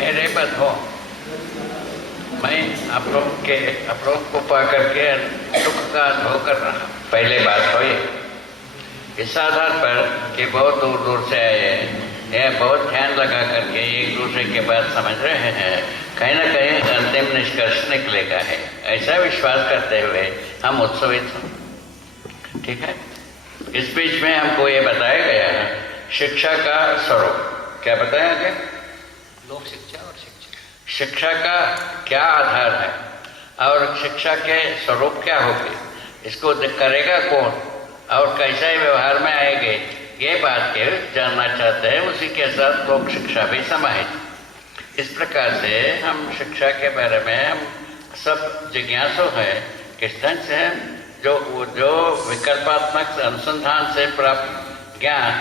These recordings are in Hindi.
मेरे बंधुओं, मैं आप लोग को पा करके दुख का अनुभव कर रहा हूँ। पहले बात हो इस आधार पर कि बहुत दूर दूर से आए हैं, यह बहुत ध्यान लगा करके एक दूसरे के बात समझ रहे हैं, कहीं ना कहीं अंतिम निष्कर्ष निकलेगा है, ऐसा विश्वास करते हुए हम उत्सवित हैं। ठीक है। इस बीच में हमको ये बताया गया है शिक्षा का स्वरूप। क्या बताया गया? लोक शिक्षा और शिक्षा का क्या आधार है और शिक्षा के स्वरूप क्या होगी, इसको करेगा कौन और कैसे व्यवहार में आएंगे, ये बात के जानना चाहते हैं। उसी के साथ लोक शिक्षा भी समाहित। इस प्रकार से हम शिक्षा के बारे में हम सब जिज्ञासु हैं। किस ढंग से जो विकल्पात्मक अनुसंधान से प्राप्त ज्ञान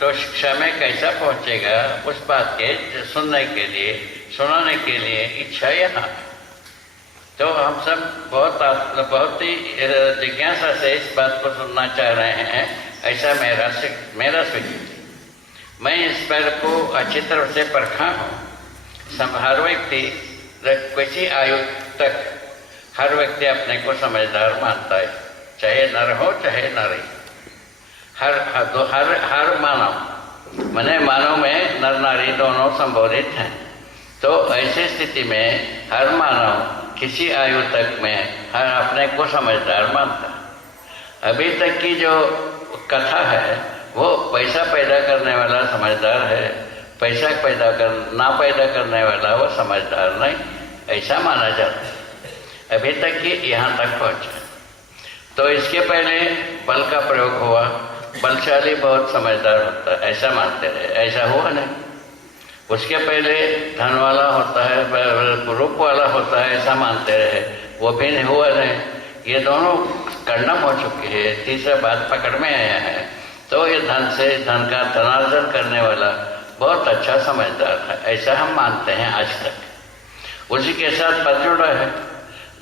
तो शिक्षा में कैसा पहुंचेगा, उस बात के सुनने के लिए, सुनाने के लिए इच्छा यहाँ। तो हम सब बहुत ही जिज्ञासा से इस बात को सुनना चाह रहे हैं, ऐसा मेरा स्वीकृति। मैं इस बात को अच्छी तरह से परखा हूँ। हर व्यक्ति किसी आयु तक हर व्यक्ति अपने को समझदार मानता है, चाहे नर हो चाहे नारी। हर मानव में नर नारी दोनों संबोधित हैं। तो ऐसी स्थिति में हर मानव किसी आयु तक में हर अपने को समझदार मानता है। अभी तक की जो कथा है वो पैसा पैदा करने वाला समझदार है, पैसा ना पैदा करने वाला वो समझदार नहीं, ऐसा माना जाता है। अभी तक की यहाँ तक पहुँचा। तो इसके पहले बल का प्रयोग हुआ, बलशाली बहुत समझदार होता है, ऐसा मानते रहे, ऐसा हुआ नहीं। उसके पहले धन वाला होता है, रूप वाला होता है, ऐसा मानते रहे, वो भी नहीं हुआ नहीं। ये दोनों कर्णम हो चुके हैं। तीसरा बात पकड़ में आया है, तो ये धन का धनार्जन करने वाला बहुत अच्छा समझदार है, ऐसा हम मानते हैं आज तक। उसी के साथ पद जुड़ा है,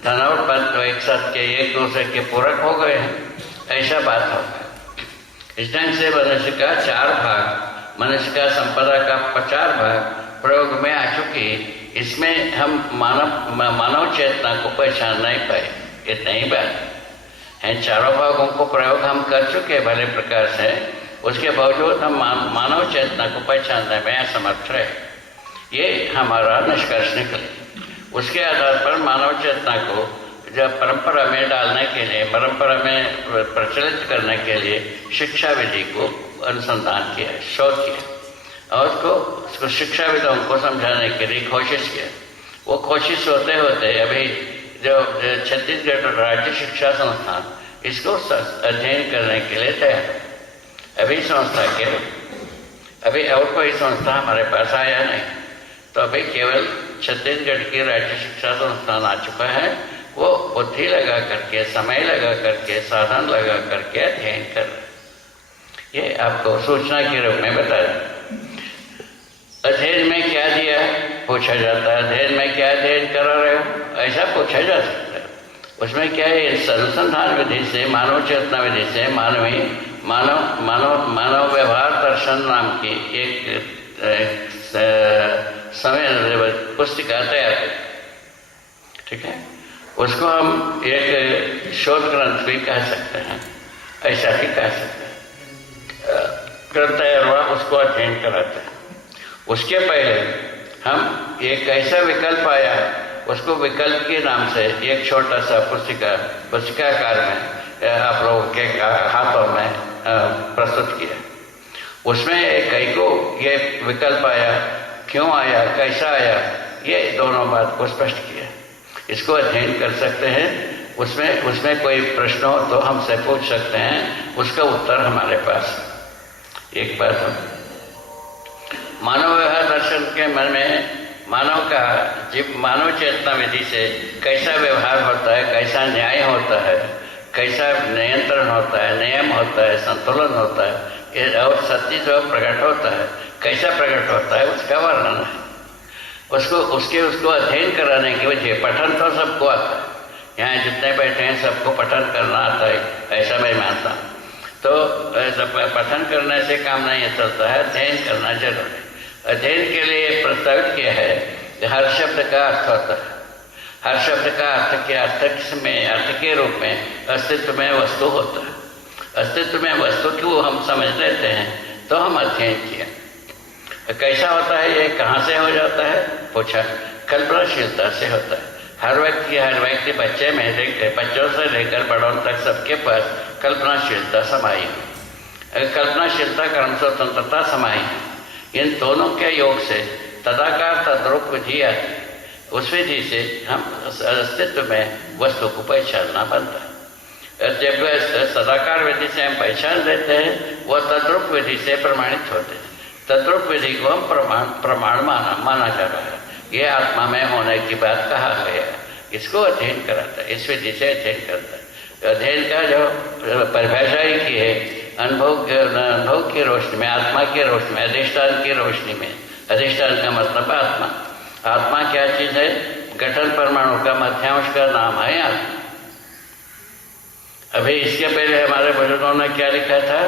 धन और पद तो एक साथ के एक दूसरे के पूरक हो गए हैं, ऐसा बात होगा। इस ढंग से मनुष्य का 4 भाग, मनुष्य का संपदा का 4 भाग प्रयोग में आ चुकी। इसमें हम मानव चेतना को पहचान नहीं पाए, इतना ही बात है। चारों भागों को प्रयोग हम कर चुके भले प्रकार से, उसके बावजूद हम मानव चेतना को पहचानने में असमर्थ रहे। ये हमारा निष्कर्ष निकले। उसके आधार पर मानव चेतना को जब परंपरा में डालने के लिए, परंपरा में प्रचलित करने के लिए शिक्षा विधि को अनुसंधान किया, शोध किया और उसको शिक्षाविदों को समझाने के लिए कोशिश किया। वो कोशिश होते होते अभी जो छत्तीसगढ़ राज्य शिक्षा संस्थान इसको अध्ययन करने के लिए तैयार। अभी और कोई संस्था हमारे पास आया नहीं, तो अभी केवल छत्तीसगढ़ की राज्य शिक्षा संस्थान आ चुका है। वो बुद्धि लगा करके, समय लगा करके, साधन लगा करके अध्ययन कर, ये आपको सूचना के रूप में बताया। अध्ययन में क्या दिया पूछा जाता है, अध्ययन में क्या अध्ययन करा रहे हो, ऐसा पूछा जा सकता है। उसमें क्या है, अनुसंधान विधि से, मानव चेतना विधि से मानव व्यवहार दर्शन नाम की एक समय पुस्तिका तैयार है। ठीक है, उसको हम एक शोध ग्रंथ भी कह सकते हैं, ऐसा ही कह सकते हैं। ग्रंथ तैयार हुआ, उसको अध्ययन कराते हैं। उसके पहले हम एक ऐसा विकल्प आया, उसको विकल्प के नाम से एक छोटा सा पुस्तिकाकार में आप लोगों के हाथों में प्रस्तुत किया। उसमें कई को ये विकल्प आया, क्यों आया, कैसा आया, ये दोनों बात को स्पष्ट किया। इसको अध्ययन कर सकते हैं। उसमें कोई प्रश्न हो तो हमसे पूछ सकते हैं, उसका उत्तर हमारे पास। एक बात मानव व्यवहार दर्शन के मन में मानव चेतना विधि से कैसा व्यवहार होता है, कैसा न्याय होता है, कैसा नियंत्रण होता है, नियम होता है, संतुलन होता है, और सत्य जो प्रकट होता है, कैसा प्रकट होता है, उसका वर्णन है। उसको अध्ययन कराने की वजह, पठन तो सबको आता है, यहाँ जितने बैठे हैं सबको पठन करना आता है, ऐसा मैं मानता हूँ। तो पठन करने से काम नहीं चलता है, अध्ययन करना जरूरी है। अध्ययन के लिए प्रस्तावित किया है हर शब्द का अर्थ होता है। हर शब्द का अर्थ के रूप में अस्तित्व में वस्तु होता है। अस्तित्व में वस्तु को हम समझ लेते हैं तो हम अध्ययन किया। कैसा होता है ये, कहाँ से हो जाता है पूछा, कल्पनाशीलता से होता है। हर व्यक्ति बच्चों से लेकर बड़ों तक सबके पास कल्पनाशीलता समाई है। कल्पनाशीलता कर्म स्वतंत्रता समाई है। इन दोनों के योग से तदाकार तद्रूप विधि आती है। उस विधि से हम अस्तित्व में वस्तु को पहचानना बनता है। जब सदाकार विधि से हम पहचान लेते हैं वह तद्रूप विधि से प्रमाणित होते हैं। तद्रूप विधि को हम प्रमाण माना जा रहा है। ये आत्मा में होने की बात कहा गया है, इसको अध्ययन कराता है, इस विधि से अध्ययन करता है। अध्ययन का जो परिभाषा ही की है, अनुभव की रोशनी में, आत्मा की रोशनी में, अधिष्ठान की रोशनी में। अधिष्ठान का मतलब आत्मा। आत्मा क्या चीज है? गठन परमाणु का मध्यांश का नाम है आत्मा। अभी इसके पहले हमारे बुजुर्गों ने क्या लिखा था?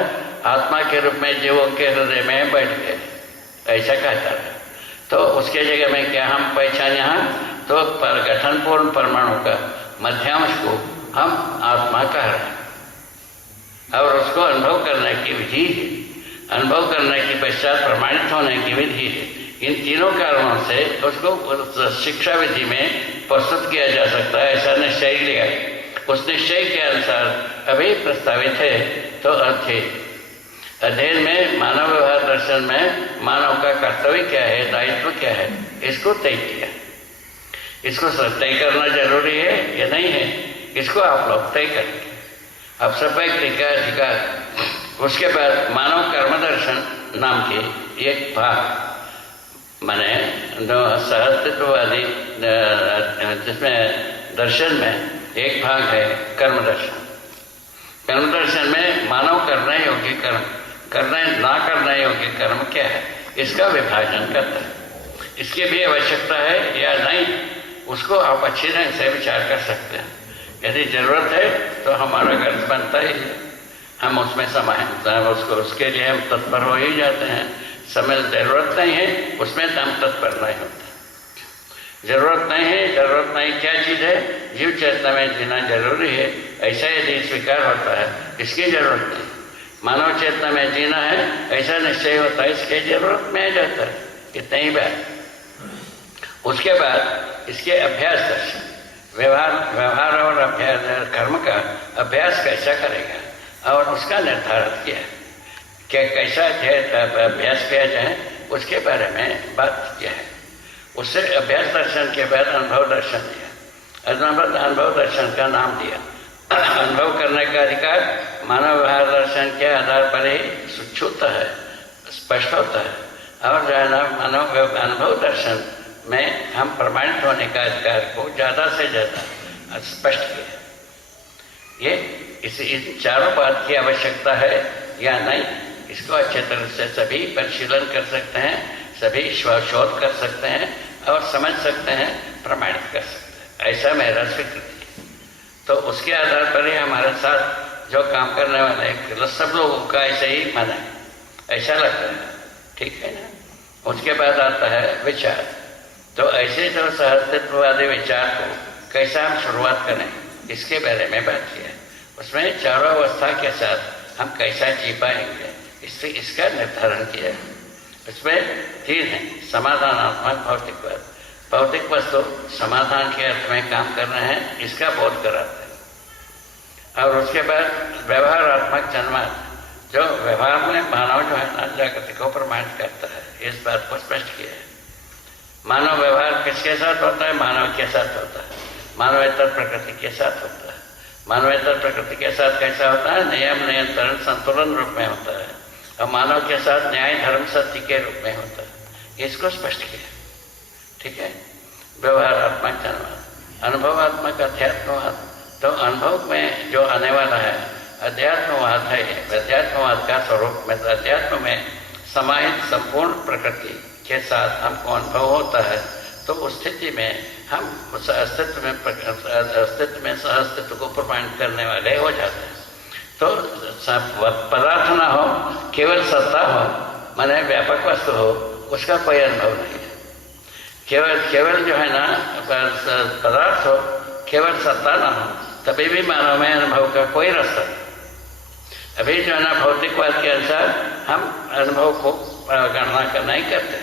आत्मा के रूप में जीवों के हृदय में बैठ गए, ऐसा कहता है। तो उसके जगह में क्या हम पहचान यहाँ तो गठन पूर्ण परमाणु का मध्यांश को हम आत्मा कह रहे हैं और उसको अनुभव करने की विधि है। अनुभव करने के पश्चात प्रमाणित होने की विधि है। इन तीनों कारणों से उसको शिक्षा विधि में प्रस्तुत किया जा सकता है, ऐसा निश्चय लिया। उस निश्चय के अनुसार अभी प्रस्तावित है। तो अध्ययन में मानव व्यवहार दर्शन में मानव का कर्तव्य क्या है, दायित्व क्या है, इसको तय किया। इसको तय करना जरूरी है या नहीं है, इसको आप लोग तय करेंगे। अब सब एक अधिकार। उसके बाद मानव कर्म दर्शन नाम की एक भाग माने सहअस्तित्ववादी जिसमें दर्शन में एक भाग है कर्म दर्शन। कर्म दर्शन में मानव करने योग्य कर्म, करने ना करने योग्य कर्म क्या है, इसका विभाजन करता है। इसकी भी आवश्यकता है या नहीं, उसको आप अच्छी ढंग से विचार कर सकते हैं। यदि जरूरत है तो हमारा गर्ज बनता ही है, हम उसमें समय उसके लिए हम तत्पर हो ही जाते हैं। समय जरूरत नहीं है उसमें हम तत्पर नहीं होते। जरूरत नहीं क्या चीज़ है? जीव चेतना में जीना जरूरी है, ऐसा यदि स्वीकार होता है इसकी जरूरत नहीं। मानव चेतना में जीना है ऐसा निश्चय होता है, इसके जरूरत में आ जाता है। इतना ही बात। उसके बाद इसके अभ्यास दर्शन, व्यवहार और अभ्यास कर्म का अभ्यास कैसा करेगा और उसका निर्धारण किया कि कैसा अभ्यास किया जाए, उसके बारे में बात किया है। उससे अभ्यास दर्शन के बाद अनुभव दर्शन दिया। अनुभव दर्शन का नाम दिया। अनुभव करने का अधिकार मानव व्यवहार दर्शन के आधार पर ही सुच्छुत है, स्पष्ट होता है। और मानव अनुभव दर्शन में हम प्रमाणित होने का अधिकार को ज़्यादा से ज़्यादा स्पष्ट किया। ये इन चारों बात की आवश्यकता है या नहीं, इसको अच्छे तरह से सभी परिशीलन कर सकते हैं, सभी शोध कर सकते हैं और समझ सकते हैं, प्रमाणित कर सकते हैं। ऐसा मेरा स्वीकृति। तो उसके आधार पर ही हमारे साथ जो काम करने वाले सब लोगों का ऐसे ही मन है, ऐसा लगता है, ठीक है ना। उसके बाद आता है विचार। तो ऐसे जो सहअस्तित्ववादी विचार को कैसा हम शुरुआत करें, इसके बारे में बात किया। उसमें चारों अवस्था के साथ हम कैसा जी पाएंगे, इसका निर्धारण किया। इसमें तीन है: समाधानात्मक भौतिकवाद। भौतिक वस्तु समाधान के अर्थ में काम कर रहे हैं, इसका बोध कराते हैं। और उसके बाद व्यवहारात्मक जन्मार्थ, जो व्यवहार में मानव जो है ना जागृति को प्रमाणित करता है, इस बात को स्पष्ट किया है। मानव व्यवहार किसके साथ होता है? मानव के साथ होता है, मानवेतर प्रकृति के साथ होता है। मानवेतर प्रकृति के साथ कैसा होता है? नियम नियंत्रण संतुलन रूप में होता है। और मानव के साथ न्याय धर्म सत्य के रूप में होता है, इसको स्पष्ट किया, ठीक है। व्यवहारात्मक जन्म, अनुभवात्मक अध्यात्मवाद। तो अनुभव में जो आने वाला है अध्यात्मवाद है। अध्यात्मवाद का स्वरूप में अध्यात्म में समाहित संपूर्ण प्रकृति के साथ हमको अनुभव होता है। तो उस स्थिति में हम उस अस्तित्व में सहअस्तित्व को प्रमाणित करने वाले हो जाते हैं। तो पदार्थ ना हो, केवल सत्ता हो, माने व्यापक वस्तु हो, उसका कोई अनुभव नहीं है। केवल केवल जो है ना पदार्थ हो, केवल सत्ता ना हो, तभी भी मानव में अनुभव का कोई रास्ता नहीं। अभी जो है ना भौतिकवाद के अनुसार हम अनुभव को गणना कर नहीं करते।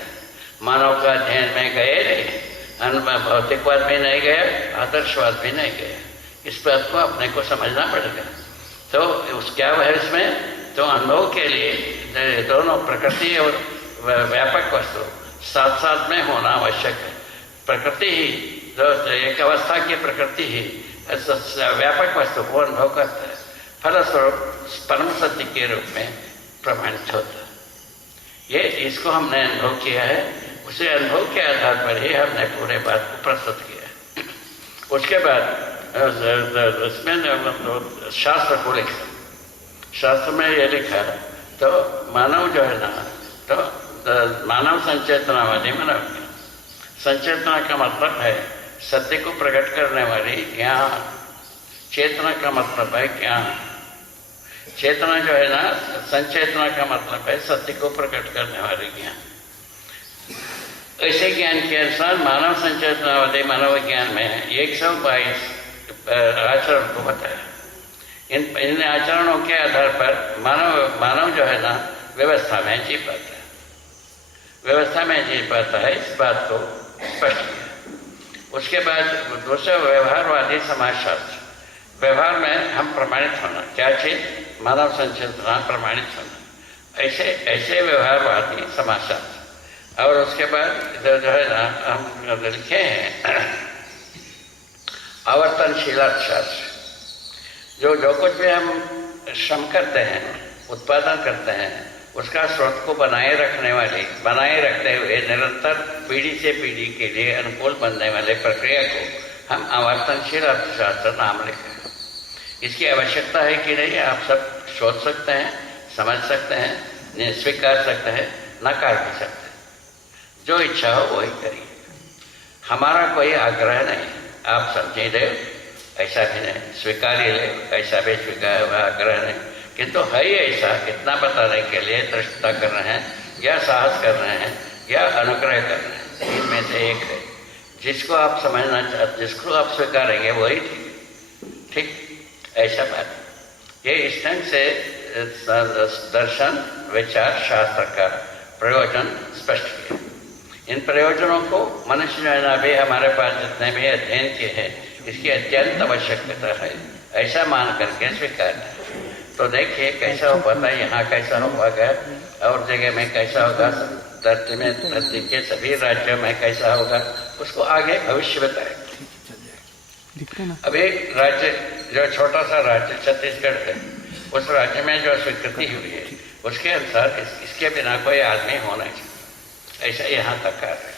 मानव का अध्ययन में गए नहीं, अनुभव भौतिकवाद भी नहीं गया, आदर्शवाद भी नहीं गया। इस बात को अपने को समझना पड़ेगा। तो उस क्या है इसमें, तो अनुभव के लिए दोनों प्रकृति और व्यापक वस्तु साथ साथ में होना आवश्यक है। प्रकृति ही जो एक अवस्था की प्रकृति ही व्यापक वस्तु को अनुभव करता है, फलस्वरूप परम सत्य के रूप में प्रमाणित होता है। ये इसको हमने अनुभव किया है, उसे अनुभव के आधार पर ही हमने पूरे बात को प्रस्तुत किया है। उसके बाद इसमें शास्त्र को लिखा, शास्त्र में ये लिखा तो मानव जो है ना, तो मानव संचेतनावादी मानव, संचेतना का मतलब है सत्य को प्रकट करने वाली ज्ञान, चेतना का मतलब है ज्ञान। चेतना जो है ना, संचेतना का मतलब है सत्य को प्रकट करने वाली ज्ञान। ऐसे ज्ञान के अनुसार मानव संचेतनावादी मानव ज्ञान में 122 आचरण को बताया। इन आचरणों के आधार पर मानव जो है ना व्यवस्था में जी पाता है, व्यवस्था में जी पाता है। इस बात को स्पष्ट किया। उसके बाद दूसरा व्यवहारवादी समाजशास्त्र। व्यवहार में हम प्रमाणित होना, क्या चीज, मानव संचेतना प्रमाणित होना, ऐसे व्यवहारवादी समाजशास्त्र। और उसके बाद जो है ना हम लिखे हैं आवर्तनशील अर्थशास्त्र। जो कुछ भी हम श्रम करते हैं, उत्पादन करते हैं, उसका स्रोत को बनाए रखते हुए निरंतर पीढ़ी से पीढ़ी के लिए अनुकूल बनने वाले प्रक्रिया को हम आवर्तनशील अर्थशास्त्र नाम लिखते हैं। इसकी आवश्यकता है कि नहीं, आप सब सोच सकते हैं, समझ सकते हैं, स्वीकार सकते हैं, नकार भी सकते हैं। जो इच्छा हो वही करिए, हमारा कोई आग्रह नहीं। आप समझे ले ऐसा भी नहीं, स्वीकार ही ले ऐसा भी स्वीकार आग्रह नहीं, किंतु है ही ऐसा इतना बताने के लिए दृष्टता कर रहे हैं, या साहस कर रहे हैं, या अनुग्रह कर रहे हैं। इनमें से एक है जिसको आप समझना चाहते, जिसको आप स्वीकारेंगे वही ठीक ऐसा बात। ये इस ढंग से दर्शन विचार शास्त्र का प्रयोजन स्पष्ट किया। इन प्रयोजनों को मनुष्य जो है ना भी हमारे पास जितने भी अध्ययन किए हैं, इसकी अत्यंत आवश्यकता है, ऐसा मान करके स्वीकार है। तो देखिए कैसा हो पाता है, यहाँ कैसा होगा और जगह में कैसा होगा, धरती के सभी राज्यों में कैसा होगा, उसको आगे भविष्य बताएगा। अभी राज्य जो छोटा सा राज्य छत्तीसगढ़ है, उस राज्य में जो स्वीकृति हुई है उसके अनुसार इसके बिना कोई आदमी होना चाहिए, ऐसा यहाँ तक कार्य है।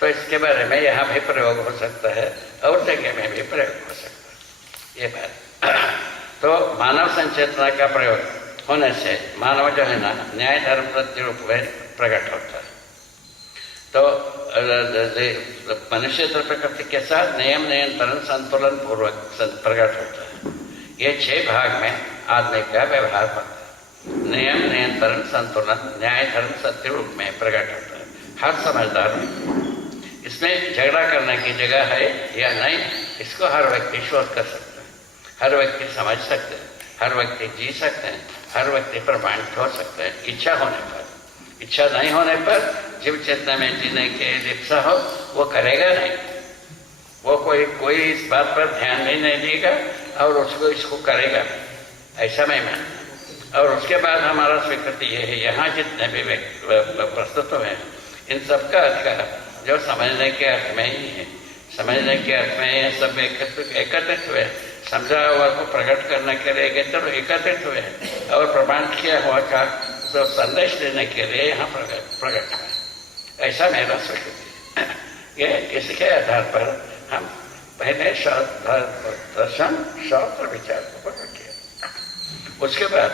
तो इसके बारे में यहाँ भी प्रयोग हो सकता है और जगह में भी प्रयोग हो सकता है, ये बात। तो मानव संचेतना का प्रयोग होने से मानव जो है ना न्याय धर्म सत्य रूप में प्रकट होता है। तो मनुष्य तो प्रकृति के साथ नियम नियंत्रण संतुलन पूर्वक प्रकट होता है। ये 6 भाग में आदमी का व्यवहार होता है। नियम नियंत्रण संतुलन न्याय धर्म सत्य रूप में प्रकट होता है। हर समझदार इसमें झगड़ा करने की जगह है या नहीं, इसको हर व्यक्ति शोध कर सकता है, हर व्यक्ति समझ सकते हैं, हर व्यक्ति जी सकते हैं, हर व्यक्ति प्रमाणित हो सकते हैं इच्छा होने पर। इच्छा नहीं होने पर जीव चेतना में जीने के इच्छा हो वो करेगा नहीं, वो कोई इस बात पर ध्यान भी नहीं देगा और इसको करेगा, ऐसा मैं मानता। और उसके बाद हमारा स्वीकृति ये है, यहाँ जितने भी प्रस्तुत हुए हैं इन सबका अधिकार जो समझने के अर्थ में ही है, समझने के अर्थ में ये सब एकत्रित हुए, समझा हुआ को प्रकट करने के लिए एकत्रित हुए और प्रमाण किया हुआ का तो संदेश देने के लिए यहाँ प्रकट हुआ, ऐसा मेरा स्वीकृति है। ये इसके आधार पर हम पहले दर्शन शास्त्र विचार को प्रकट किया, उसके बाद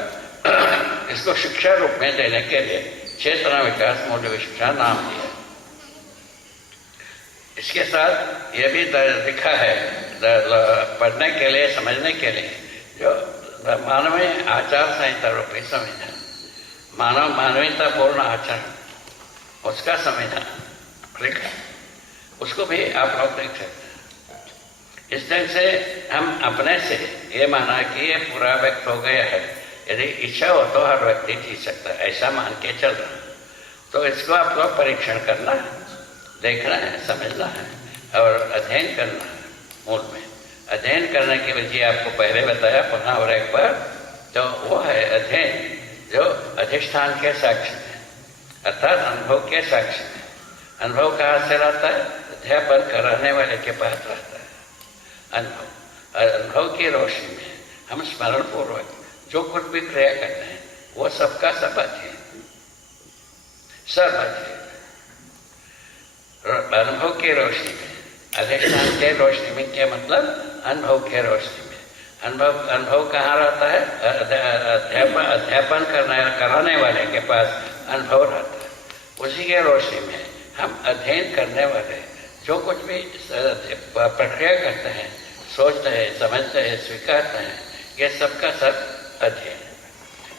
इसको शिक्षा रूप में देने के लिए चेतना विकास मूल्य शिक्षा नाम दिया। इसके साथ ये भी लिखा है पढ़ने के लिए समझने के लिए जो मानवीय आचार संहिता रूपी संविधान, मानवीयता पूर्ण आचरण, उसका संविधान लिखा। उसको भी आप लोग देख सकते हैं। इस ढंग से हम अपने से ये माना कि ये पूरा व्यक्त हो गया है, यदि इच्छा हो तो हर व्यक्ति जी सकता है, ऐसा मान के चल रहा है। तो इसको आप लोग परीक्षण करना है, देखना है, समझना है और अध्ययन करना है। मूल में अध्ययन करने की विधि आपको पहले बताया, पुनः और एक बार, तो वो है अध्ययन जो अधिष्ठान के साक्ष्य में, अर्थात अनुभव के साक्ष्य में। अनुभव कहाँ से रहता है? अध्यापन कराने वाले के पास रहता है अनुभव की रोशनी में हम स्मरण पूर्वक जो कुछ भी क्रिया करते हैं वो सबका सब अध्ययन, सब अध्ययन अनुभव की रोशनी में, अधिष्ठान के रोशनी में। क्या मतलब? अनुभव के रोशनी में। अनुभव कहाँ रहता है? अध्यापन कराने वाले के पास अनुभव रहता है। उसी के रोशनी में हम अध्ययन करने वाले जो कुछ भी प्रक्रिया करते हैं, सोचते हैं, समझते हैं, स्वीकारते हैं, ये सबका सब अध्ययन।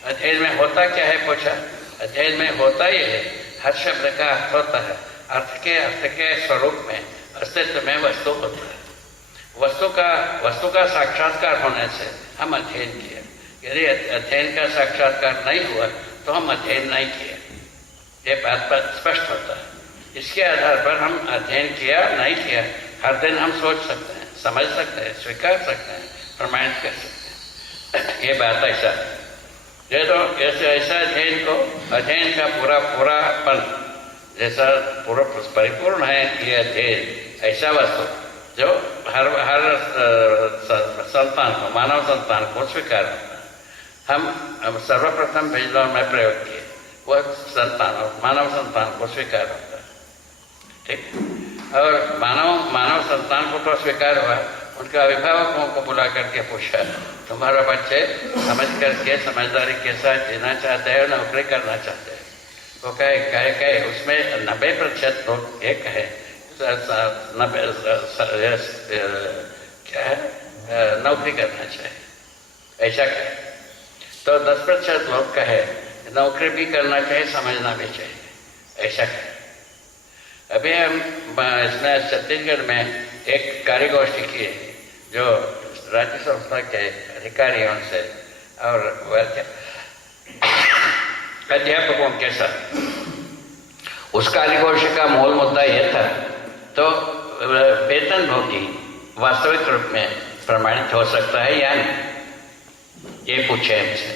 अध्ययन में होता क्या है पूछा? अध्ययन में होता ये है, हर शब्द का अर्थ होता है, अर्थ के स्वरूप में, अस्तित्व में वस्तु होता है। वस्तु का साक्षात्कार होने से हम अध्ययन किया। यदि अध्ययन का साक्षात्कार नहीं हुआ तो हम अध्ययन नहीं किया, ये बात पर स्पष्ट होता है। इसके आधार पर हम अध्ययन किया नहीं किया, हर दिन हम सोच सकते हैं, समझ सकते हैं, स्वीकार सकते हैं, प्रमाणित कर सकते हैं। ये बात ऐसा है। ये तो ऐसा अध्ययन का पूरापन जैसा पूरा परिपूर्ण है ये अध्ययन, ऐसा वस्तु जो हर संतान को, मानव संतान को स्वीकार करता है। हम सर्वप्रथम भेजलों में प्रयोग किए, वह मानव संतान को स्वीकार होता है, ठीक। और मानव संतान को तो स्वीकार हुआ, उनके अभिभावकों को बुला करके पूछा, तुम्हारा बच्चे समझ करके समझदारी के साथ जीना चाहते हैं, नौकरी करना चाहते हैं? वो कहे उसमें 90% लोग एक है, 90 क्या है, नौकरी करना चाहिए, ऐसा कहे। तो 10% लोग कहे नौकरी भी करना चाहिए, समझना भी चाहिए, ऐसा कहे। अभी हम इसमें छत्तीसगढ़ में एक कार्यगोष्ठी की जो राज्य संस्था के अधिकारियों से और अध्यापकों के साथ। उस कार्यगोष्ठी का मूल मुद्दा यह था, तो वेतनभोगी वास्तविक रूप में प्रमाणित हो सकता है या नहीं, ये पूछे हमसे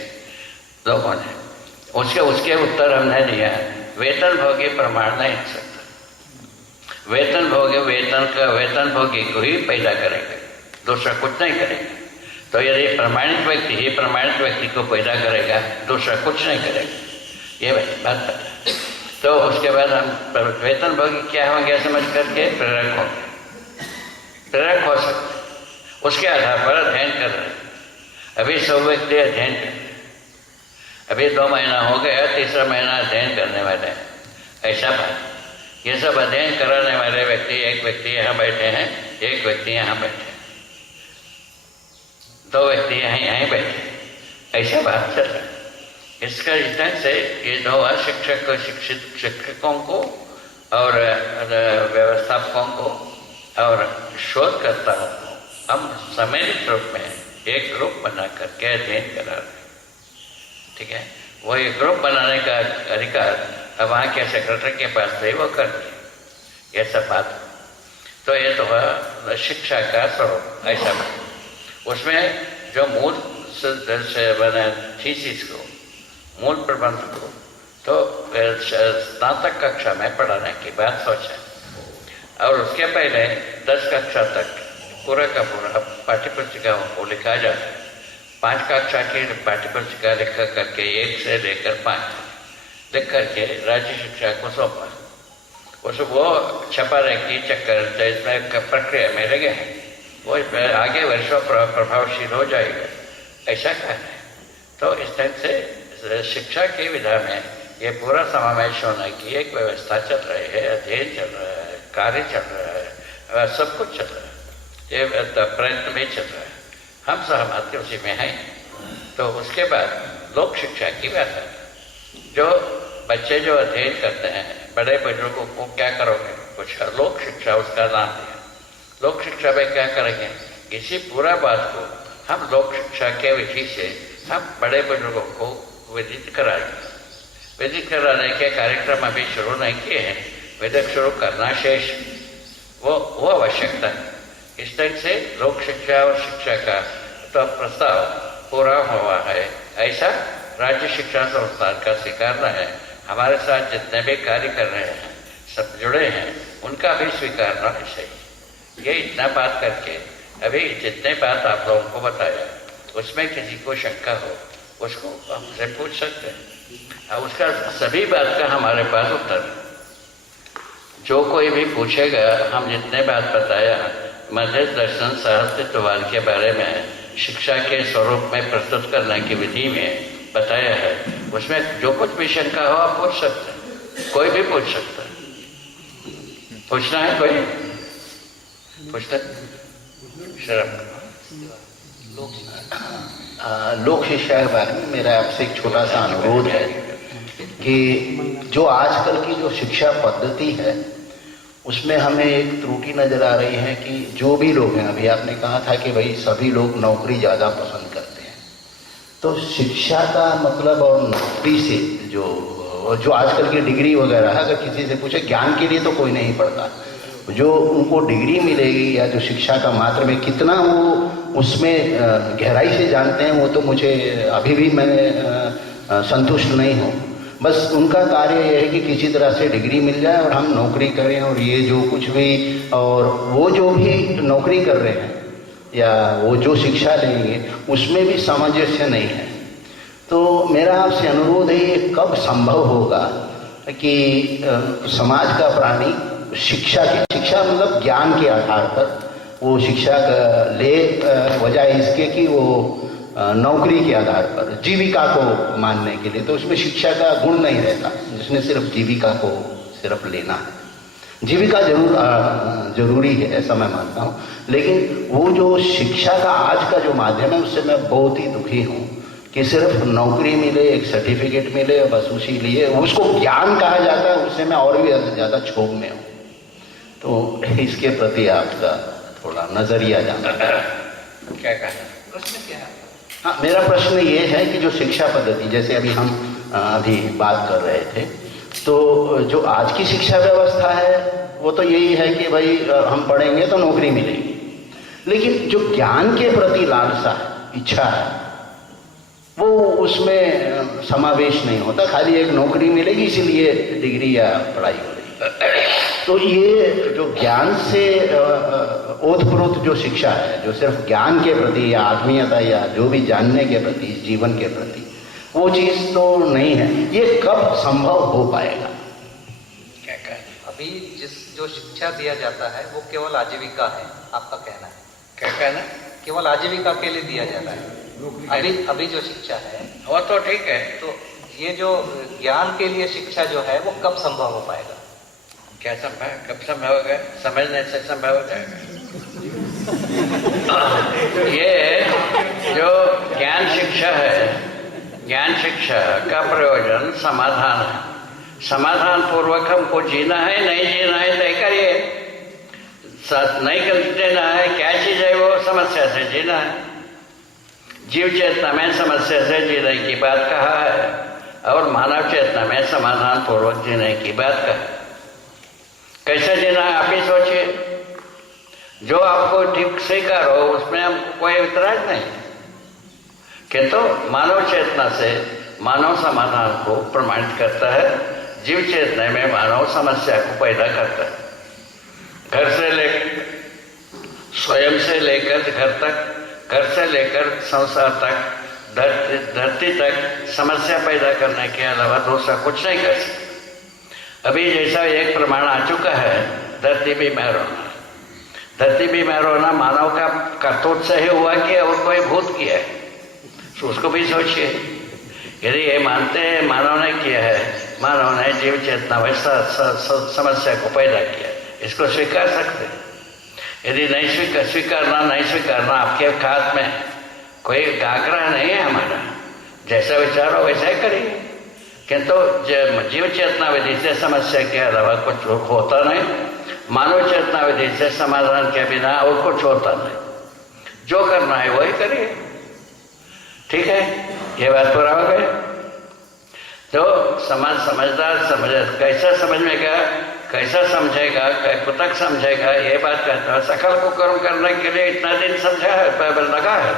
लोगों ने। उसके उत्तर हमने दिया, वेतनभोगी प्रमाण नहीं हो सकता। वेतनभोगी को ही पैदा करेगा, दूसरा कुछ नहीं करेगा। तो यदि प्रमाणित व्यक्ति को पैदा करेगा, दूसरा कुछ नहीं करेगा, ये बात है। तो उसके बाद हम वेतनभोगी क्या होंगे समझ करके प्रेरक हो सकते, उसके आधार पर अध्ययन कर रहे हैं। अभी 100 व्यक्ति अध्ययन कर रहे हैं, अभी 2 महीना हो गया, तीसरा महीना अध्ययन करने वाले हैं, ऐसा बात। ये सब अध्ययन कराने वाले व्यक्ति, एक व्यक्ति यहाँ बैठे हैं, एक व्यक्ति यहाँ बैठे हैं, 2 व्यक्ति यहीं बैठे, ऐसा बात चल रहा है। इसका ढंग से ये 2 शिक्षकों को और व्यवस्थापकों को और शोधकर्ताओं को हम सम्मिलित रूप में एक ग्रुप बना करके अध्ययन करा रहे हैं, ठीक है। वो एक ग्रुप बनाने का अधिकार अब वहाँ के सेक्रेटरी के पास थे, वो कर दिए, ये सब बात। तो ये तो है शिक्षा का स्वरूप, ऐसा बात। उसमें जो मूल से बने थीसिस को, मूल प्रबंध को, तो स्नातक कक्षा में पढ़ाने की बात सोचा, और उसके पहले 10 कक्षा तक पूरा का पूरा पाठ्यपुस्तिकाओं को लिखा जाता है। 5 कक्षा की पाठ्यपुस्तिका लिख करके 1 से लेकर 5 लिख करके राज्य शिक्षा को सौंपा। वो छपाने की चक्कर इसमें प्रक्रिया में लगे हैं, वो आगे वर्षों प्रभावशील हो जाएगा, ऐसा कहना है। तो इस तरह से शिक्षा की विधा में ये पूरा समावेश होने की एक व्यवस्था चल रही है, अध्ययन चल रहा है, कार्य चल रहा है, सब कुछ चल रहा है, ये प्रयत्न भी चल रहा है, हम सहमत उसी में हैं। तो उसके बाद लोक शिक्षा की बात है, जो बच्चे जो अध्ययन करते हैं, बड़े बुजुर्गों को क्या करोगे? कुछ लोक शिक्षा उसका नाम दिया। लोक शिक्षा में क्या करेंगे, इसी पूरा बात को हम लोक शिक्षा के विधि से हम बड़े बुजुर्गों को विदित कराएंगे। विदित कराने के कार्यक्रम अभी शुरू नहीं किए हैं, विदित शुरू करना शेष वो आवश्यकता है। इस तरह से लोक शिक्षा और शिक्षा का तो प्रस्ताव पूरा हुआ है, ऐसा राज्य शिक्षा संस्थान का स्वीकारना है। हमारे साथ जितने भी कार्य कर रहे हैं, सब जुड़े हैं, उनका भी स्वीकारना है सही। ये इतना बात करके अभी जितने बात आप लोगों को बताया, उसमें किसी को शंका हो उसको हमसे पूछ सकते हैं, और उसका सभी बात का हमारे पास उत्तर। जो कोई भी पूछेगा, हम जितने बात बताया मध्य दर्शन सहस्तित्ववाद के बारे में शिक्षा के स्वरूप में प्रस्तुत करने की विधि में बताया है, उसमें जो कुछ भी शंका हो आप पूछ सकते हैं, कोई भी पूछ सकता है। पूछना है कोई? पूछते शर्म। लोक शिक्षा के बारे में मेरा आपसे एक छोटा सा अनुरोध है कि जो आजकल की जो शिक्षा पद्धति है उसमें हमें एक त्रुटि नजर आ रही है कि जो भी लोग हैं, अभी आपने कहा था कि भाई सभी लोग नौकरी ज़्यादा पसंद करते हैं, तो शिक्षा का मतलब और नौकरी से जो आजकल की डिग्री वगैरह है, अगर किसी से पूछे ज्ञान के लिए तो कोई नहीं पढ़ता, जो उनको डिग्री मिलेगी या जो शिक्षा का मात्र में कितना वो उसमें गहराई से जानते हैं, वो तो मुझे अभी भी मैं संतुष्ट नहीं हूँ। बस उनका कार्य ये है कि किसी तरह से डिग्री मिल जाए और हम नौकरी करें, और ये जो कुछ भी और वो जो भी नौकरी कर रहे हैं या वो जो शिक्षा लेंगे उसमें भी सामंजस्य नहीं है। तो मेरा आपसे अनुरोध है, ये कब संभव होगा कि समाज का प्राणी शिक्षा मतलब ज्ञान के आधार पर वो शिक्षा ले, बजाय इसके कि वो नौकरी के आधार पर जीविका को मानने के लिए, तो उसमें शिक्षा का गुण नहीं रहता, जिसमें सिर्फ जीविका को सिर्फ लेना है। जीविका जरूरी है, ऐसा मैं मानता हूँ, लेकिन वो जो शिक्षा का आज का जो माध्यम है उससे मैं बहुत ही दुखी हूँ कि सिर्फ नौकरी मिले, एक सर्टिफिकेट मिले, बस उसी लिए उसको ज्ञान कहा जाता है, उससे मैं और भी ज़्यादा क्षोभ में हूँ। तो इसके प्रति आपका थोड़ा नजरिया जानना क्या कहना? प्रश्न क्या है? हाँ, मेरा प्रश्न ये है कि जो शिक्षा पद्धति, जैसे अभी हम अभी बात कर रहे थे, तो जो आज की शिक्षा व्यवस्था है वो तो यही है कि भाई हम पढ़ेंगे तो नौकरी मिलेगी, लेकिन जो ज्ञान के प्रति लालसा है, इच्छा है, वो उसमें समावेश नहीं होता। खाली एक नौकरी मिलेगी इसीलिए डिग्री या पढ़ाई हो रही। तो ये जो ज्ञान से ओतप्रोत जो शिक्षा है, जो सिर्फ ज्ञान के प्रति या आत्मीयता या जो भी जानने के प्रति, जीवन के प्रति, वो चीज़ तो नहीं है। ये कब संभव हो पाएगा? क्या कहना? अभी जो शिक्षा दिया जाता है वो केवल आजीविका है, आपका कहना है? क्या कहना? केवल आजीविका के लिए दिया जाता है। अभी जो शिक्षा है वो तो ठीक है, तो ये जो ज्ञान के लिए शिक्षा जो है वो कब संभव हो पाएगा? क्या संभव, कब संभव होगा? समझने से संभव हो जाएगा। ये जो ज्ञान शिक्षा है, ज्ञान शिक्षा का प्रयोजन समाधान है। समाधान पूर्वक हमको जीना है, नहीं जीना है तय करिए। नहीं कर देना है, क्या चीज है वो? समस्या से जीना है। जीव चेतना में समस्या से जीने की बात कहा है, और मानव चेतना में समाधान पूर्वक जीने की बात कहा है। कैसे जीना है आप ही सोचिए। जो आपको ठीक स्वीकार हो उसमें हमको कोई इतराज नहीं, किंतु मानव चेतना से मानव समाधान को प्रमाणित करता है, जीव चेतना में मानव समस्या को पैदा करता है। घर से लेकर, स्वयं से लेकर घर तक, घर से लेकर संसार तक, धरती तक समस्या पैदा करने के अलावा दूसरा कुछ नहीं कर सकते। अभी जैसा एक प्रमाण आ चुका है, धरती बीमार होना। धरती बीमार होना मानव का करतूत से ही हुआ कि और कोई भूत किया है? तो उसको भी सोचिए। यदि ये मानते हैं मानव ने किया है, मानव ने जीव चेतना वैसा समस्या को पैदा किया, इसको स्वीकार सकते हैं। यदि नहीं स्वीकारना आपके हाथ में, कोई आग्रह नहीं है हमारा, जैसा विचार हो वैसा ही करिए। किंतु जीव चेतना विधि से समस्या के अलावा कुछ होता नहीं। मानव चेतना विधि से समाधान के बिना और कुछ होता नहीं, जो करना है वही करिए। ठीक है, ये बात पूरा हो गई। तो समाज समझदार कैसा समझेगा, कैसा समझेगा, को तक समझेगा, ये बात कहता है। सकल को कर्म करने के लिए इतना दिन समझा है, लगा है,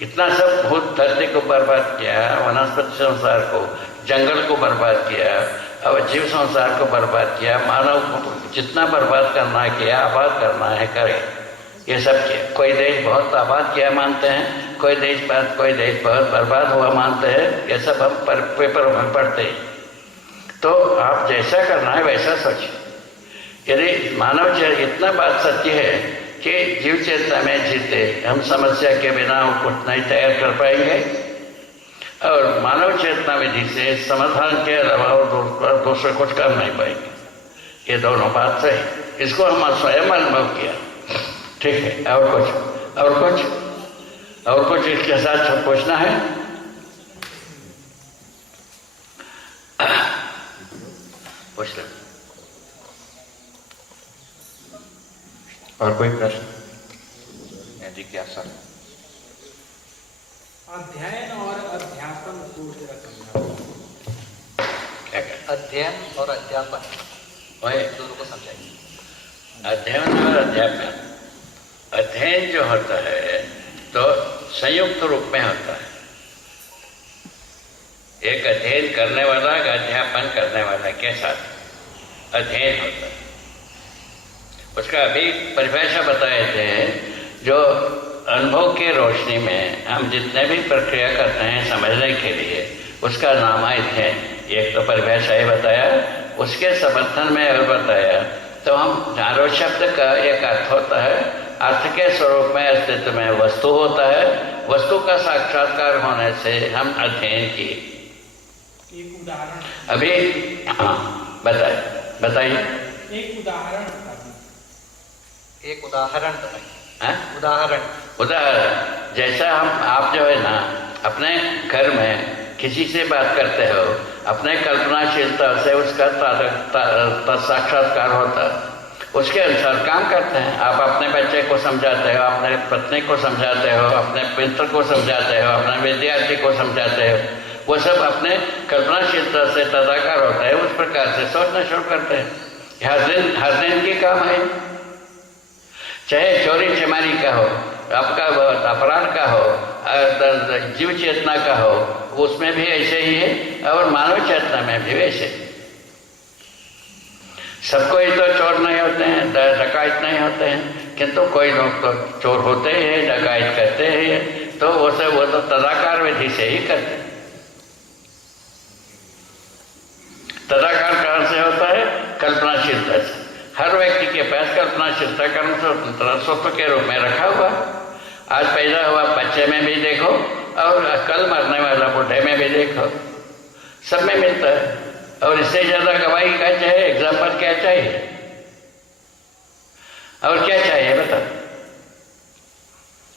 इतना सब भूत धरती को बर्बाद किया, वनस्पति संसार को, जंगल को बर्बाद किया, अब जीव संसार को बर्बाद किया, मानव को जितना बर्बाद करना है किया, आबाद करना है करे, ये सब किया। कोई देश बहुत आबाद किया मानते हैं, कोई देश बहुत बर्बाद हुआ मानते हैं, ये सब हम पेपर में पढ़ते हैं। तो आप जैसा करना है वैसा सोचिए। यदि मानव इतना बात सत्य है कि जीव चेतना में जीते, हम समस्या के बिना कुछ नहीं तैयार कर पाएंगे, और मानव चेतना विधि से समाधान के अलावा और दूसरे कुछ कर नहीं पाएंगे। ये दोनों बात सही, इसको हम स्वयं अनुभव किया। ठीक है, और कुछ इसके साथ पूछना है? पूछ लो। और कोई प्रश्न? जिज्ञासा। अध्ययन और अध्यापन को जरा समझाओ। अध्ययन और अध्यापन दोनों को समझाइए। अध्ययन और अध्यापन, अध्ययन जो होता है तो संयुक्त रूप में होता है। एक अध्ययन करने वाला, एक अध्यापन करने वाला के साथ अध्ययन होता है। उसका अभी परिभाषा बताए थे, जो अनुभव की रोशनी में हम जितने भी प्रक्रिया करते हैं समझने के लिए, उसका नाम अध्ययन। एक तो परिभाषा ही बताया, उसके समर्थन में और बताया। तो हम चारों शब्द का एक अर्थ होता है, अर्थ के स्वरूप में अस्तित्व में वस्तु होता है, वस्तु का साक्षात्कार होने से हम अध्ययन किए। एक उदाहरण अभी हाँ बताइए एक उदाहरण हाँ? उदाहरण जैसा आप जो है ना अपने घर में किसी से बात करते हो, अपने कल्पनाशीलता से उसका साक्षात्कार होता है, उसके अनुसार काम करते हैं। आप अपने बच्चे को समझाते हो, अपने पत्नी को समझाते हो, अपने मित्र को समझाते हो, अपने विद्यार्थी को समझाते हो, वो सब अपने कल्पनाशीलता से तदाकार होता है, उस प्रकार से सोचना शुरू करते हैं। हर दिन की काम है, चाहे चोरी चमारी का हो, आपका अपराध का हो, जीव चेतना का हो, उसमें भी ऐसे ही है, और मानव चेतना में भी वैसे। सबको ही तो चोर नहीं होते हैं, डकायत नहीं होते हैं, किंतु कोई लोग तो चोर होते हैं, डकायत करते हैं, तो वो तो तदाकार विधि से ही करते हैं। तदाकार कहाँ से होता है? कल्पनाशीलता से। हर व्यक्ति के पास कल्पनाशीलता कर्म स्वतंत्र के रूप में रखा हुआ। आज पैदा हुआ बच्चे में भी देखो, और कल मरने वाला बुढ़े में भी देखो, सब में मिलता है। और इससे ज्यादा गवाही क्या चाहिए? एग्जाम्पल क्या चाहिए? और क्या चाहिए बताओ?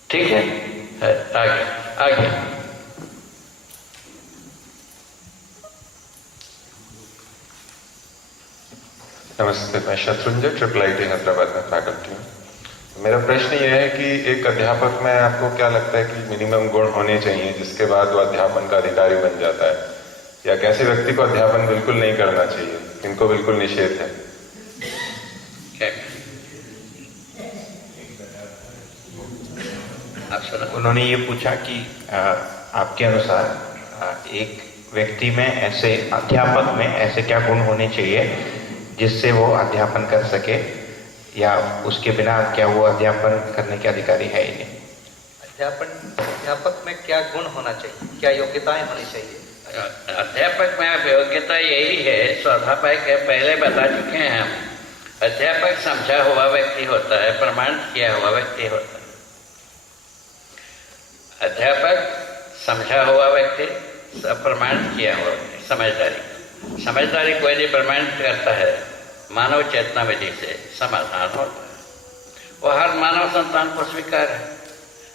ठीक है, आगे नमस्ते, मैं शत्रुंजय IIIT हैदराबाद में फैकल्टी हूँ। मेरा प्रश्न ये है कि एक अध्यापक में आपको क्या लगता है कि मिनिमम गुण होने चाहिए जिसके बाद वो अध्यापन का अधिकारी बन जाता है, या कैसे व्यक्ति को अध्यापन बिल्कुल नहीं करना चाहिए, इनको बिल्कुल निषेध है? उन्होंने ये पूछा कि आपके अनुसार एक व्यक्ति में ऐसे अध्यापक में ऐसे क्या गुण होने चाहिए जिससे वो अध्यापन कर सके, या उसके बिना क्या वो अध्यापन करने के अधिकारी है ही नहीं? अध्यापक में क्या गुण होना चाहिए, क्या योग्यताएं होनी चाहिए? अध्यापक में योग्यता यही है, स्वाभाविक है, पहले बता चुके हैं हम। अध्यापक समझा हुआ व्यक्ति होता है, प्रमाणित किया हुआ व्यक्ति होता है। अध्यापक समझा हुआ व्यक्ति, प्रमाणित किया हुआ व्यक्ति। समझदारी कोई नहीं प्रमाणित करता है, मानव चेतना विधि से समाधान होता है। वो हर मानव संतान को स्वीकार है।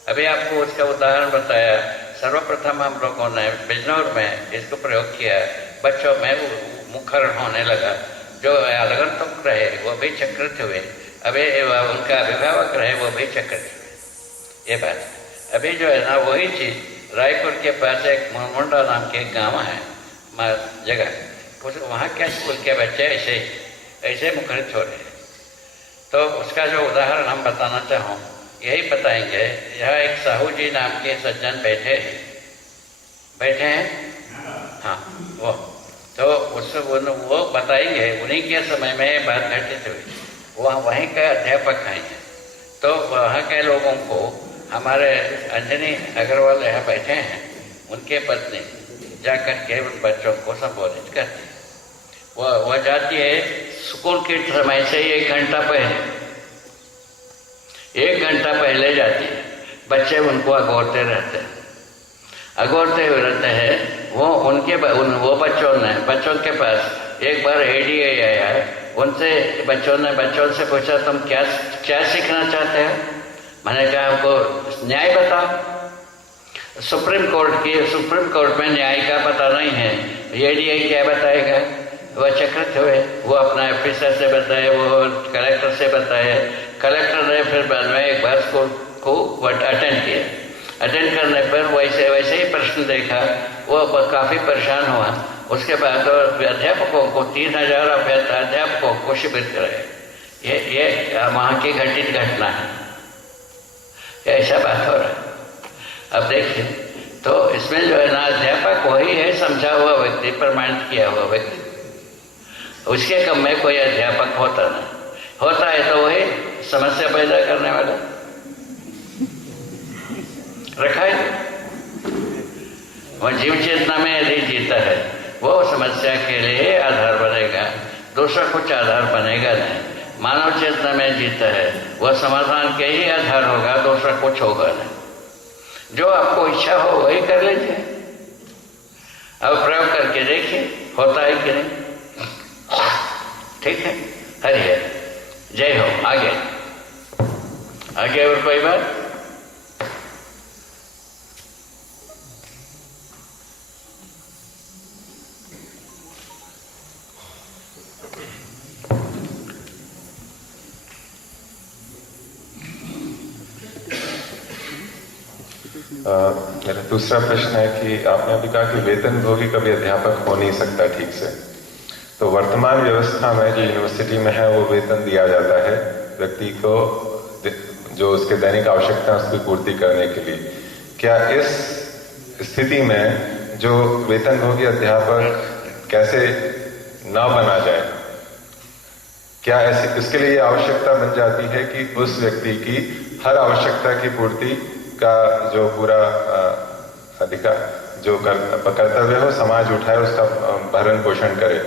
अभी आपको उसका उदाहरण बताया। सर्वप्रथम हम लोगों ने बिजनौर में इसको प्रयोग किया, बच्चों में मुखरण होने लगा, जो आगंतुक रहे वो भी चक्रित हुए, अभी उनका अभिभावक रहे वो भी चक्रित हुए। ये बात अभी जो है ना वही चीज़ रायपुर के पास एक मुंडा नाम के गाँव है जगह, उस वहाँ के स्कूल के बच्चे ऐसे मुखरित हो रहे हैं। तो उसका जो उदाहरण हम बताना चाहूँ यही बताएंगे। यहाँ एक साहू जी नाम के सज्जन बैठे हैं, हाँ वो तो वो बताएंगे उन्हीं के समय में ये बात घटित हुई। वहीं के अध्यापक हैं, तो वहाँ के लोगों को हमारे अंजनी अग्रवाल यहाँ बैठे हैं, उनके पत्नी जाकर के उन बच्चों को संबोधित करती है। वह जाती है स्कूल के समय से 1 घंटा पहले जाती है। बच्चे उनको अगोरते रहते हैं। वो बच्चों के पास एक बार एडीए आया, उनसे बच्चों से पूछा तुम क्या सीखना चाहते हो? मैंने कहा हमको न्याय बताओ। सुप्रीम कोर्ट में न्याय का पता नहीं है, एडीए क्या बताएगा? वह चक्रित हुए, वो अपना ऑफिसर से बताए, वो कलेक्टर से बताए। कलेक्टर ने फिर बाद में एक बार स्कूल को अटेंड किया। अटेंड करने पर वैसे ही प्रश्न देखा, वो काफ़ी परेशान हुआ। उसके बाद अध्यापकों को 3000 अध्यापकों को शिविर कराए। ये वहाँ की घटित घटना है, ऐसा बात हो रहा है। अब देखिए, तो इसमें जो है ना अध्यापक वही है, समझा हुआ व्यक्ति, प्रमाणित किया हुआ व्यक्ति। उसके कम में कोई अध्यापक होता नहीं, होता है तो वही समस्या पैदा करने वाला रखा है। वह जीव चेतना में यदि जीता है वो समस्या के लिए आधार बनेगा, दूसरा कुछ आधार बनेगा नहीं। मानव चेतना में जीता है वह समाधान के ही आधार होगा, दूसरा कुछ होगा नहीं। जो आपको इच्छा हो वही कर लीजिए। अब प्रयोग करके देखिए होता है कि नहीं। ठीक है, हरि हरि, जय हो। आगे और कोई बात? मेरा दूसरा प्रश्न है कि आपने अभी कहा कि वेतनभोगी कभी अध्यापक हो नहीं सकता ठीक से, तो वर्तमान व्यवस्था में जो यूनिवर्सिटी में है वो वेतन दिया जाता है व्यक्ति को जो उसके दैनिक आवश्यकता है उसकी पूर्ति करने के लिए। क्या इस स्थिति में जो वेतनभोगी अध्यापक कैसे न बना जाए? क्या ऐसे इसके लिए आवश्यकता बन जाती है कि उस व्यक्ति की हर आवश्यकता की पूर्ति का जो पूरा अधिकार जो कर्तव्य हो समाज उठाए, उसका भरण पोषण करे?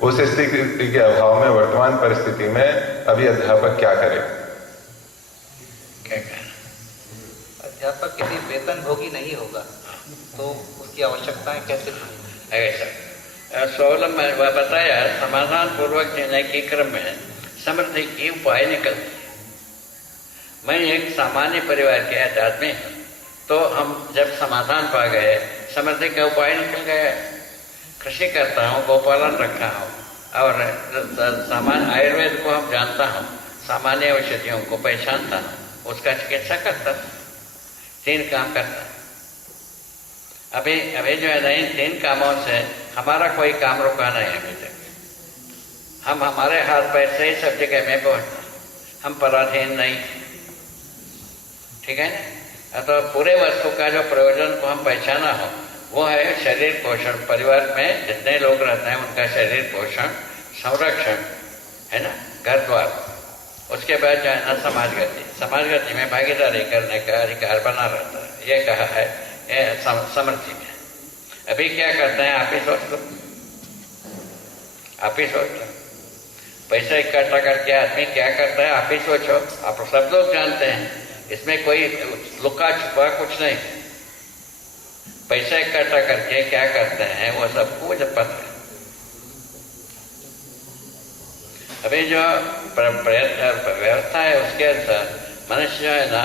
उस स्थिति के अभाव में वर्तमान परिस्थिति में अभी अध्यापक क्या करे? अध्यापक यदि वेतनभोगी नहीं होगा तो उसकी आवश्यकताएं कैसे ऐसा स्वावलंबन में बताया, समाधान पूर्वक जीने के क्रम में समृद्धि की उपाय निकलते। मैं एक सामान्य परिवार के आदमी हूँ, तो हम जब समाधान पा गए, समृद्धि का उपाय निकल गया। कृषि करता हूँ, गोपालन रखा हूँ और सामान्य आयुर्वेद को हम जानता हूँ, सामान्य औषधियों को पहचानता हूँ, उसका चिकित्सा करता हूँ, 3 काम करता हूँ। अभी जो है ना इन 3 कामों से हमारा कोई काम रुका नहीं अभी तक। हम हमारे हाथ पैर से ही सब जगह में पहुँचते, हम पराधीन नहीं। ठीक है ना? तो पूरे वस्तु का जो प्रयोजन को हम पहचाना हो वो है शरीर पोषण। परिवार में जितने लोग रहते हैं उनका शरीर पोषण, संरक्षण, है ना, घर द्वार। उसके बाद जो है ना समाज गति में भागीदारी करने का अधिकार बना रहता है, ये कहा है समृद्धि में। अभी क्या करते हैं आप ही सोच लो, पैसा इकट्ठा करके आदमी क्या करता है आप ही सोचो। आप सब लोग जानते हैं, इसमें कोई लुका छुपा कुछ नहीं। पैसा इकट्ठा करके क्या करते हैं वो सबको मुझे पता है। अभी जो व्यवस्था है उसके अनुसार मनुष्य जो है ना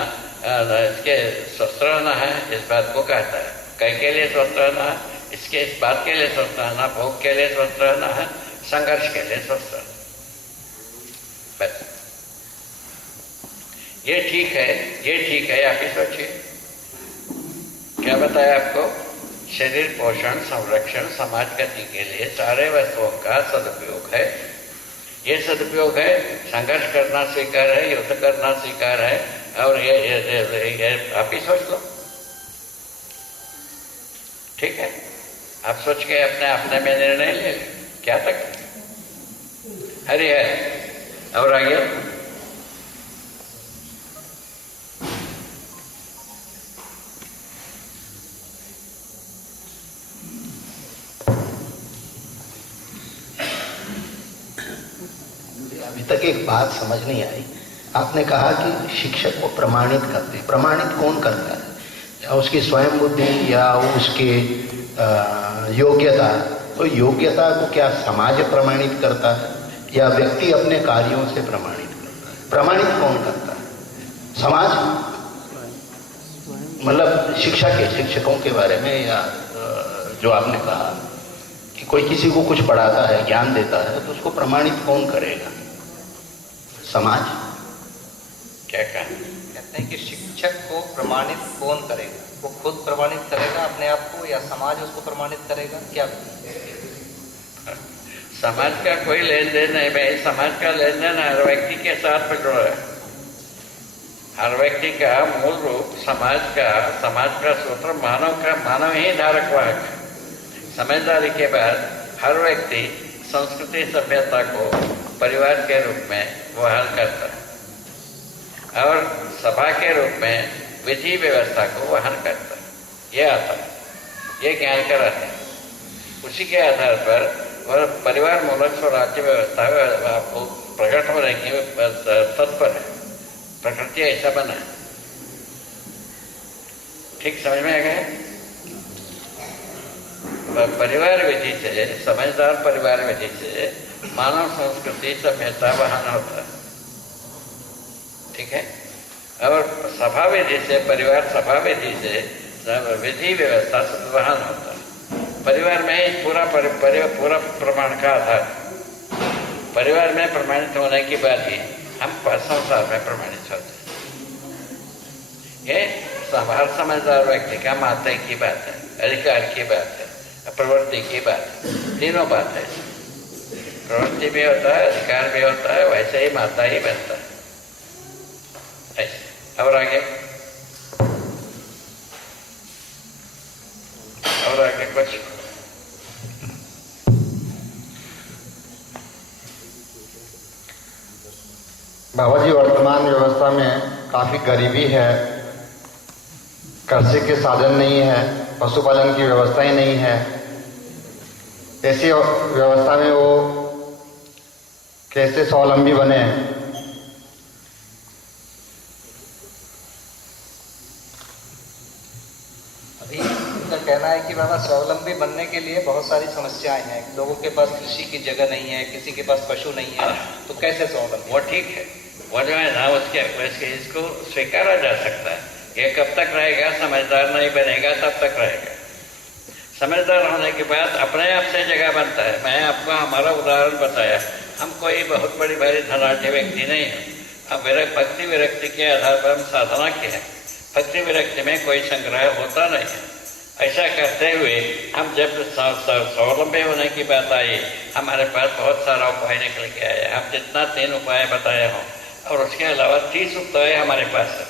इसके स्वस्थ रहना है, इस बात को कहता है। कई के लिए स्वस्थ रहना है, इस बात के लिए स्वस्थ रहना, भोग के लिए स्वस्थ रहना है, संघर्ष के लिए स्वस्थ रहना। बस ये ठीक है, ये ठीक है। आप ही सोचिए, क्या बताया आपको? शरीर पोषण, संरक्षण, समाज गति के लिए सारे वस्तुओं का सदुपयोग है। ये सदुपयोग है, संघर्ष करना स्वीकार है, युद्ध करना स्वीकार है। और ये आप ही सोच लो, ठीक है? आप सोच के अपने में निर्णय ले लें, क्या तक हरि है। और आगे अभी तक एक बात समझ नहीं आई। आपने कहा कि शिक्षक को प्रमाणित करते हैं। प्रमाणित कौन करता है? या उसकी स्वयं बुद्धि या उसके योग्यता? तो योग्यता को क्या समाज प्रमाणित करता है या व्यक्ति अपने कार्यों से प्रमाणित करता है? प्रमाणित कौन करता है? समाज, मतलब शिक्षा के शिक्षकों के बारे में, या जो आपने कहा कि कोई किसी को कुछ पढ़ाता है, ज्ञान देता है, तो उसको प्रमाणित कौन करेगा? समाज। क्या कहा? कहते हैं कि शिक्षक को प्रमाणित कौन करेगा? वो खुद प्रमाणित करेगा अपने आप को, या समाज उसको प्रमाणित करेगा? क्या समाज का कोई लेन देन नहीं भाई। समाज का लेन देन हर व्यक्ति के साथ में जुड़ा है। हर व्यक्ति का मूल रूप समाज का सूत्र मानव ही धारक वाहक है। समझदारी के बाद हर व्यक्ति संस्कृति सभ्यता को परिवार के रूप में वहन करता है और सभा के रूप में विधि व्यवस्था को वहन करता है। ये आता है, ये ज्ञान का रहता है। उसी के आधार पर वह परिवार मूलक स्वराज्य व्यवस्था आपको प्रकट होने की तत्पर है। प्रकृति ऐसा बना है। ठीक समझ में आ गया? परिवार विधि से, समझदार परिवार विधि से मानव संस्कृति सभ्यता वहन होता है, ठीक है? और सभा विधि से, परिवार सभा विधि से विधि व्यवस्था वहन होता है। परिवार में ही पूरा प्रमाण का आधार। परिवार में प्रमाणित होने के बाद ही हम संसार में प्रमाणित होते हैं। ये हर समझदार व्यक्ति का माता की बात है, अधिकार की बात है, प्रवृत्ति की बात है। तीनों बात है। प्रवृत्ति भी होता है, अधिकार भी होता है, वैसे ही माता ही बनता है। ऐसे और आगे कुछ बाबा जी, वर्तमान व्यवस्था में काफी गरीबी है, कृषि के साधन नहीं है, पशुपालन की व्यवस्था ही नहीं है। ऐसी व्यवस्था में वो कैसे स्वावलंबी बने? अभी उनका कहना है कि बाबा स्वावलंबी बनने के लिए बहुत सारी समस्याएं हैं। लोगों के पास कृषि की जगह नहीं है, किसी के पास पशु नहीं है, तो कैसे स्वावलंबी? वो ठीक है, वो जो है ना उसके इसको स्वीकारा जा सकता है। ये कब तक रहेगा? समझदार नहीं बनेगा तब तक रहेगा। समझदार होने के बाद अपने आप से जगह बनता है। मैं आपको हमारा उदाहरण बताया। हम कोई बहुत बड़ी भारी धनाढ़ व्यक्ति नहीं है। अब मेरे भक्ति विरक्ति के आधार पर हम साधना की है। भक्ति विरक्ति में कोई संग्रह होता नहीं है। ऐसा करते हुए हम जब स्वावलंबी होने की बात आई, हमारे पास बहुत सारा उपाय निकल के आया। हम जितना 3 उपाय बताए हों और उसके अलावा 30 उपाय हमारे पास है।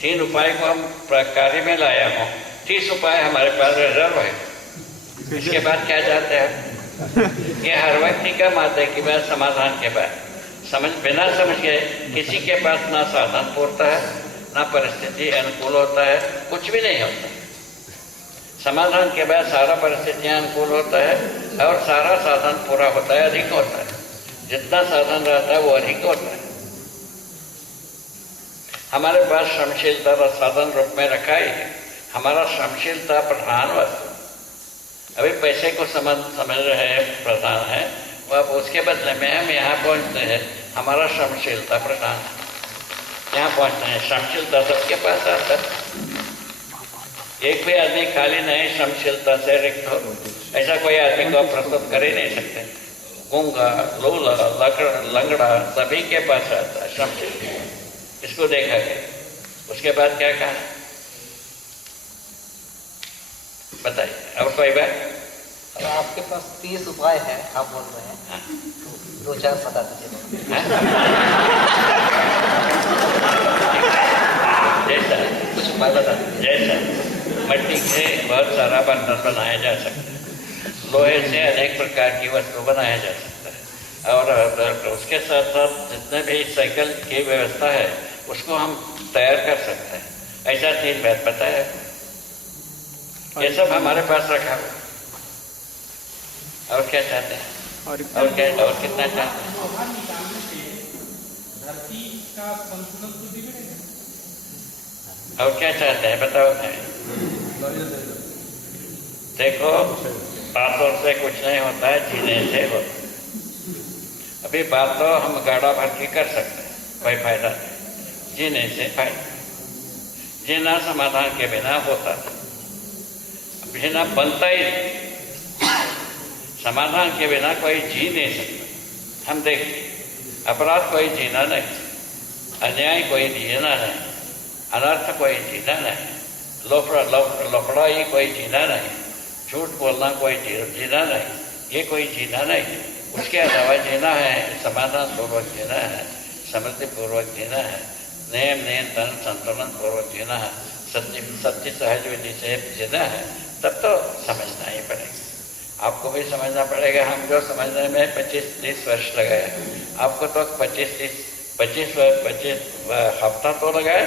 3 उपाय को हम कार्य में लाया हूँ, 30 उपाय हमारे पास रिजर्व है। इसके बाद क्या चाहते हैं? ये हर व्यक्ति का माते की बात, समाधान के बाद बिना समझ के किसी के पास ना साधन पूरता है, ना परिस्थिति अनुकूल होता है, कुछ भी नहीं होता। समाधान के बाद सारा परिस्थितियां अनुकूल होता है और सारा साधन पूरा होता है, अधिक होता है। जितना साधन रहता है वो अधिक होता है। हमारे पास श्रमशीलता का साधन रूप में रखा ही है। हमारा श्रमशीलता प्रधान वस्तु। अभी पैसे को समझ रहे हैं प्रधान है, वो अब उसके बदले में हम यहाँ पहुँचते हैं, हमारा श्रमशीलता प्रधान है। यहाँ पहुँचते हैं, श्रमशीलता सबके पास आता है। एक भी आदमी खाली नहीं श्रमशीलता से रिक्त हो, ऐसा कोई आदमी को प्रस्तुत कर ही नहीं सकते। गूंगा, लूला, लंगड़ा सभी के पास आता है, समझे? इसको देखा गया। उसके बाद क्या कहा बताइए, और कोई बात? अब आपके पास 30 उपाय हैं, आप बोल रहे हैं, तो 2-4 बता दीजिए। जैसा कुछ उपाय बता दीजिए। जैसा मिट्टी से बहुत सारा बर्तन बनाया जा सकता है, लोहे से अनेक प्रकार की वस्तु बनाया जा सकता है, और उसके साथ साथ जितने भी साइकिल की व्यवस्था है उसको हम तैयार कर सकते हैं। ऐसा 3 बात बताया, ये सब हमारे पास रखा हुआ। और क्या चाहते हैं? और कितना चाहते हैं? बाहर निकालने से धरती का संतुलन तो बिगड़ेगा। और क्या चाहते हैं बताओ नहीं? देखो, बातों से कुछ नहीं होता है, जीने से होता है। अभी बात तो हम गाड़ा भर के कर सकते हैं, कोई फायदा नहीं। जीने से फायदा, जीना समाधान के बिना होता था, जीना बनता ही नहीं। समाधान के बिना कोई जी नहीं सकता। हम देखिए, अपराध कोई जीना नहीं, अन्याय कोई जीना नहीं, अनर्थ कोई जीना नहीं, लफड़ाई कोई जीना नहीं, झूठ बोलना कोई जीना नहीं, ये कोई जीना नहीं। उसके अलावा जीना है समाधान पूर्वक जीना है, समृद्धि पूर्वक जीना है, नियम नियंत्रण संतुलन पूर्वक जीना है, सत्य सहज विधि से जीना है। तब तो समझना ही पड़ेगा, आपको भी समझना पड़ेगा। हम जो समझने में 25-30 वर्ष लगाए, आपको तो 25 हफ्ता तो लगाए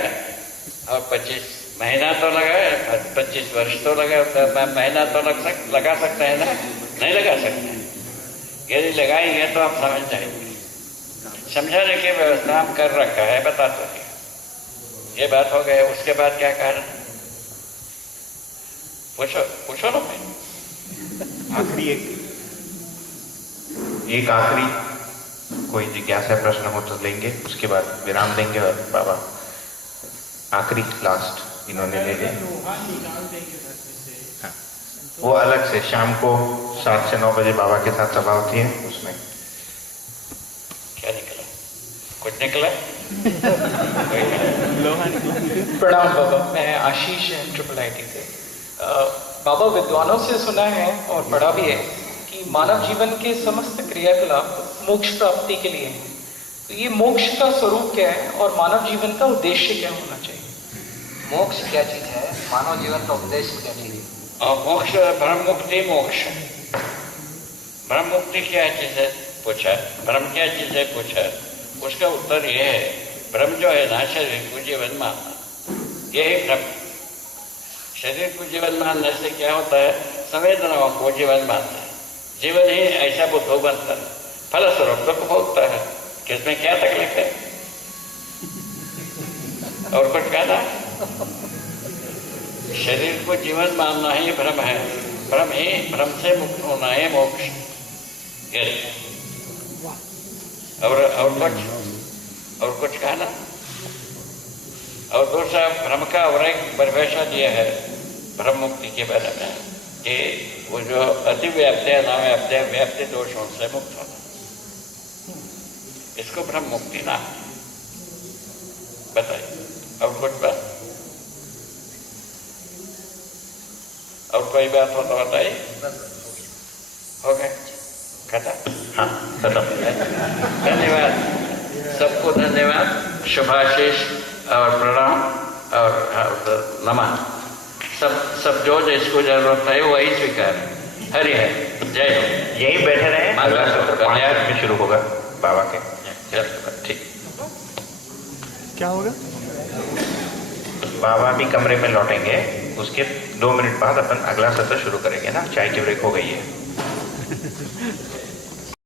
और 25 महीना तो लगाए, 25 वर्ष तो लगाए, महीना तो लगा सकते हैं ना? नहीं लगा सकते। यदि लगाएंगे तो आप समझ जाएंगे। समझाने की व्यवस्था हम कर रखा है, बता तो दिया। ये बात हो गई। उसके बाद क्या कारण? पूछो ना भाई। आखिरी एक आखिरी कोई जिज्ञासा प्रश्न हो तो लेंगे, उसके बाद विराम देंगे। और बाबा आखिरी लास्ट इन्होंने ले लिया। लोहा निकाल देंगे धरती से। हाँ, वो अलग से शाम को 7 से 9 बजे बाबा के साथ सभा होती है, उसमें क्या निकला? कुछ निकला? प्रणाम बाबा, मैं आशीष ट्रिपल IT से। बाबा, विद्वानों से सुना है और पढ़ा भी है कि मानव जीवन के समस्त क्रियाकलाप मोक्ष प्राप्ति के लिए हैं। तो ये मोक्ष का स्वरूप क्या है और मानव जीवन का उद्देश्य क्या होना चाहिए? मोक्ष क्या चीज है, मानव जीवन का उद्देश्य क्या चीज है? मोक्ष, ब्रह्म मुक्ति मोक्ष। ब्रह्म मुक्ति क्या चीज है पूछा, ब्रह्म क्या चीज है पूछा। उसका उत्तर ये है, ब्रह्म जो है ना, शरीर को जीवन मानना, यही ब्रह्म। शरीर को जीवन मानने से क्या होता है? संवेदनाओं को जीवन मानता है, जीवन ही ऐसा बुद्धू बनता है, फलस्वरूप दुख भोगता है। किसमें क्या तकलीफ है? और कुछ कहना? शरीर को जीवन मानना ही भ्रम है, भ्रम ही, भ्रम से मुक्त होना है मोक्ष। और कुछ कहना? और दूसरा भ्रम का और एक परिभाषा दिया है ब्रह्म मुक्ति के बारे में कि वो जो अतिव्याप्ति अनाव्याप्ति व्याप्ति दोषों से मुक्त होना, इसको ब्रह्म मुक्ति नाम। बताइए और कुछ बात, और कोई बात हो तो बताइए। हो गए खत्म? हाँ खत्म। धन्यवाद सबको, धन्यवाद, शुभाशीष और प्रणाम और नमन। सब जो जिसको जरूरत है वही स्वीकार। हरि हरि, जय हो। यही बैठे रहे, अगला सत्र 5 में शुरू होगा बाबा के। ठीक, क्या होगा? बाबा भी कमरे में लौटेंगे, उसके 2 मिनट बाद अपन अगला सत्र शुरू करेंगे ना। चाय की ब्रेक हो गई है।